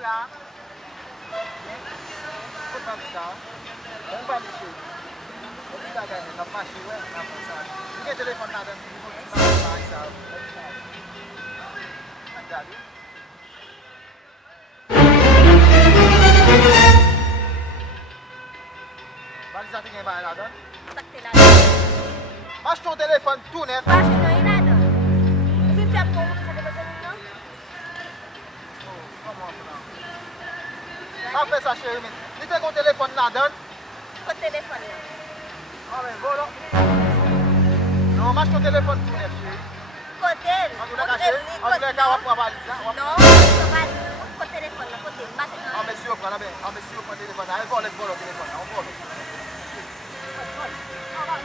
Hola. Good man, sir. Don't buy me shit. What is that guy? The flashy way. You get telephone now, then you go to the bank, sir. Like that, yeah? Bali sa tingin ba na doon? Sakti lang. Mas ton téléphone tout neuf. Bakit no inado? Fifty po mo sa diba sa ninyo? Oh, come on now. Pas fait ça, chérie, mais ni t'es ton téléphone là donne. Ko telephone lang. Ah ben voilà. Non, mas ton téléphone tout neuf, chérie. Hotel. Ang una ka, chérie. Ang una ka, wap wabalis na. No, kapan. Ko telephone lang. Hotel. Bakit no? Ah, monsieur, prends la main. Ah, monsieur, prends le téléphone. Allez, voir le téléphone. On voit. Ah, va,